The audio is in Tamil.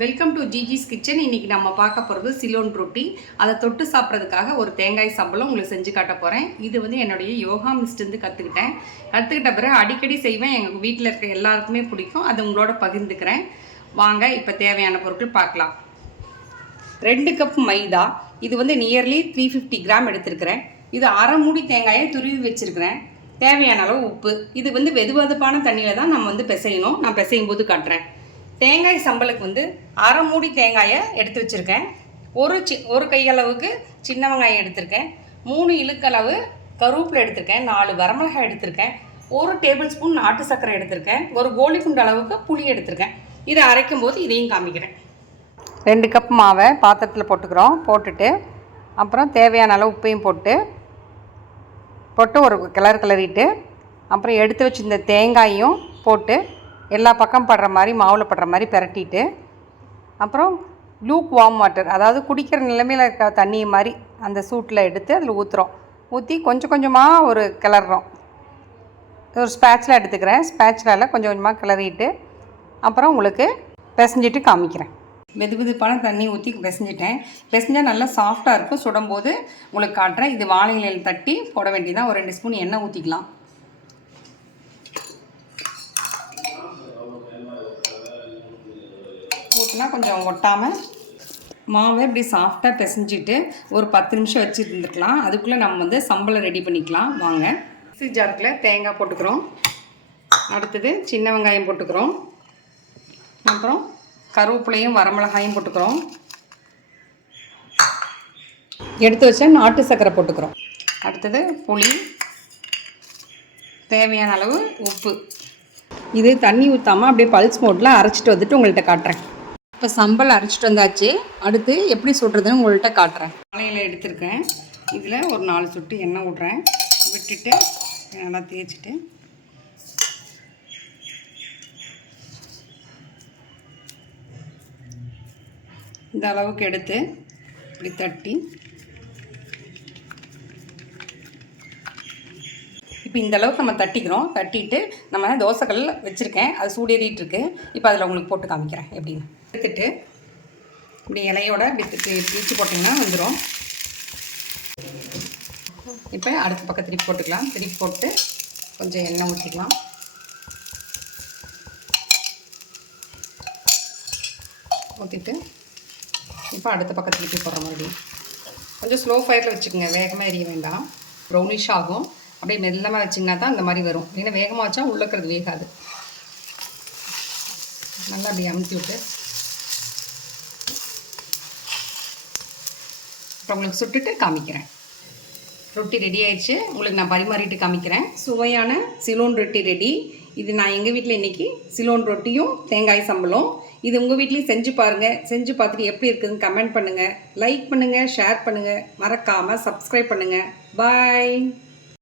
Welcome to ஜிஜிஸ் kitchen. இன்னைக்கு நம்ம பார்க்க போகிறது சிலோன் ரொட்டி. அதை தொட்டு சாப்பிட்றதுக்காக ஒரு தேங்காய் சம்பளம் உங்களுக்கு செஞ்சு காட்ட போகிறேன் இது வந்து என்னுடைய யோகா மிஸ்லேருந்து கற்றுக்கிட்டேன் கற்றுக்கிட்ட பிறகு அடிக்கடி செய்வேன். எங்கள் வீட்டில் இருக்க எல்லாருக்குமே பிடிக்கும். அதை உங்களோட பகிர்ந்துக்கிறேன். வாங்க இப்போ தேவையான பொருட்கள் பார்க்கலாம். ரெண்டு கப் மைதா. இது வந்து நியர்லி த்ரீ ஃபிஃப்டி கிராம் எடுத்திருக்கிறேன். இது அரை மூடி தேங்காயை துருவி வச்சுருக்கிறேன். தேவையான அளவு உப்பு. இது வந்து வெது வெதுப்பான தண்ணியில் தான் நம்ம வந்து பிசையணும். நான் பிசையும் போது காட்டுறேன். தேங்காய் சம்பளுக்கு வந்து அரை மூடி தேங்காயை எடுத்து வச்சுருக்கேன். ஒரு சி ஒரு கையளவுக்கு சின்ன வெங்காயம் எடுத்திருக்கேன். மூணு இழுக்களவு கருவேப்பிலை எடுத்திருக்கேன். நாலு வரமிளகாய் எடுத்திருக்கேன். ஒரு டேபிள் ஸ்பூன் நாட்டு சர்க்கரை எடுத்திருக்கேன். ஒரு கோலி குண்டு அளவுக்கு புளி எடுத்திருக்கேன். இதை அரைக்கும் போது இதையும் காமிக்கிறேன். ரெண்டு கப் மாவை பாத்திரத்தில் போட்டுக்கிறோம். போட்டுட்டு அப்புறம் தேவையான அளவு உப்பையும் போட்டு போட்டு ஒரு கிளறு கிளறிட்டு அப்புறம் எடுத்து வச்சிருந்த தேங்காயும் போட்டு எல்லா பக்கம் படுற மாதிரி மாவில் படுற மாதிரி பிரட்டிட்டு அப்புறம் லூக் வார்ம் வாட்டர் அதாவது குடிக்கிற நிலைமையில் இருக்க தண்ணி மாதிரி அந்த சூட்டில் எடுத்து அதில் ஊற்றுறோம் ஊற்றி கொஞ்சம் கொஞ்சமாக ஒரு கிளறோம் ஒரு ஸ்பேட்சில் எடுத்துக்கிறேன். ஸ்பேட்சிலால் கொஞ்சம் கொஞ்சமாக கிளறிட்டு அப்புறம் உங்களுக்கு பிசைஞ்சிட்டு காமிக்கிறேன். வெது வெதுப்பான தண்ணி ஊற்றி பிசைஞ்சிட்டேன். பிசைஞ்சால் நல்லா சாஃப்டாக இருக்கும். சுடும்போது உங்களுக்கு காட்டுறேன். இது வாழை இலையில் தட்டி போட வேண்டியதான் ஒரு ரெண்டு ஸ்பூன் எண்ணெய் ஊற்றிக்கலாம் ஊற்றினா கொஞ்சம் ஒட்டாமல் மாவை இப்படி சாஃப்டாக பிசைஞ்சிட்டு ஒரு பத்து நிமிஷம் வச்சு இருந்துக்கலாம். அதுக்குள்ளே நம்ம வந்து சம்பளம் ரெடி பண்ணிக்கலாம். வாங்க. மிக்ஸி ஜாருக்கில் தேங்காய் போட்டுக்கிறோம். அடுத்தது சின்ன வெங்காயம் போட்டுக்கிறோம். அப்புறம் கருவேப்பிலையும் வரமிளகாயும் போட்டுக்கிறோம். எடுத்து வச்ச நாட்டு சர்க்கரை போட்டுக்கிறோம். அடுத்தது புளி. தேவையான அளவு உப்பு. இது தண்ணி ஊற்றாமல் அப்படியே பல்ஸ் மோட்டில் அரைச்சிட்டு வந்துட்டு உங்கள்கிட்ட காட்டுறேன். இப்போ சம்பல் அரைச்சிட்டு வந்தாச்சு. அடுத்து எப்படி சுடுறதுன்னு உங்கள்கிட்ட காட்டுறேன். காலையில் எடுத்திருக்கேன். இதில் ஒரு நாலு சொட்டு எண்ணெய் விட்றேன். விட்டுட்டு நல்லா தேய்ச்சிட்டு. இந்த அளவுக்கு எடுத்து இப்படி தட்டி. இப்போ இந்த அளவுக்கு நம்ம தட்டிக்கிறோம். தட்டிட்டு நம்ம தோசைக்கல் வச்சுருக்கேன். அது சூடேறிட்டு இருக்கு. இப்போ அதில் உங்களுக்கு போட்டு காமிக்கிறேன். எப்படின்னு. எடுத்துட்டு இப்படி இலையோட இப்படி பிரித்து போட்டிங்கன்னா வந்துடும் இப்போ அடுத்த பக்கம் திருப்பி போட்டுக்கலாம். திருப்பி போட்டு கொஞ்சம் எண்ணெய் ஊற்றிக்கலாம் ஊற்றிட்டு இப்போ அடுத்த பக்கம் திருப்பி போடுற மறுபடியும் கொஞ்சம் ஸ்லோ ஃபயரில் வச்சுக்கோங்க. வேகமாக எரிய வேண்டாம். ப்ரௌனிஷ் ஆகும். அப்படியே மெல்லமாக வச்சிங்கன்னா தான் அந்த மாதிரி வரும். ஏன்னா வேகமாக வச்சா உள்ளக்கிறது வேகாது. நல்லா அப்படி அமுத்தி விட்டு அப்புறம் உங்களுக்கு சுட்டுட்டு காமிக்கிறேன். ரொட்டி ரெடி ஆயிடுச்சு. உங்களுக்கு நான் பரிமாறிட்டு காமிக்கிறேன். சுவையான சிலோன் ரொட்டி ரெடி இது நான் எங்கள் வீட்டில் இன்றைக்கி சிலோன் ரொட்டியும் தேங்காய் சம்பளம். இது உங்கள் வீட்லேயும் செஞ்சு பாருங்கள் செஞ்சு பார்த்துட்டு எப்படி இருக்குதுன்னு கமெண்ட் பண்ணுங்கள் லைக் பண்ணுங்கள் ஷேர் பண்ணுங்கள் மறக்காமல் சப்ஸ்கிரைப் பண்ணுங்கள் பாய்